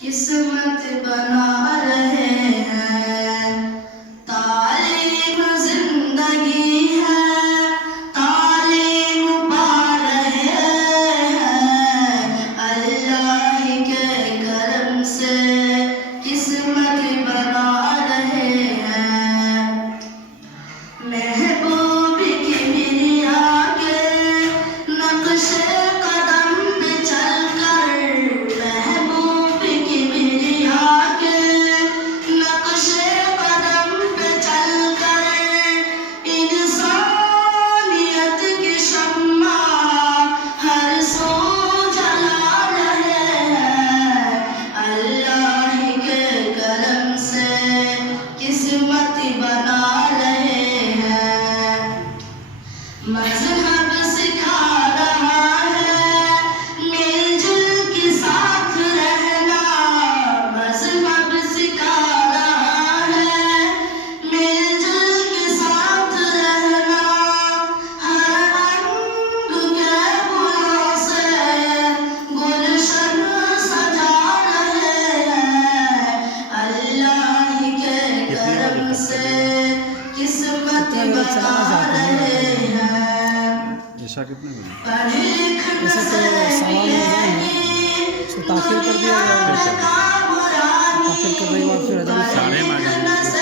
किस्मत बना रहे हैं, तालीम जिंदगी है, तालीम पा रहे हैं, अल्लाह के करम से किस्मत बना रहे हैं। महबूब की मिरिया के नक्शे कदम पे चलकर, महबूब की मिरिया के नक्शे कदम पे चलकर, इंसानियत की शम्मा हर सो जला रहे हैं, अल्लाह के करम से किस्मत बना रहे हैं। मज़हब सिखा रहा है मिलजुल के साथ रहना, मज़हब सिखा रहा है मिलजुल के साथ रहना, हर रंग के फूलों से गुलशन सजा रहे हैं, अल्लाह के करम से किस्मत बना रहे हैं। ऐसा कितने बने? पढ़े लिखने ऐसा से तो सवाल मिलेगी उसको ताख़िर कर दिया गया है। दुनिया का बुरा ताख़िर कर रही बात फिर नहीं, अदालत पढ़े लिखने से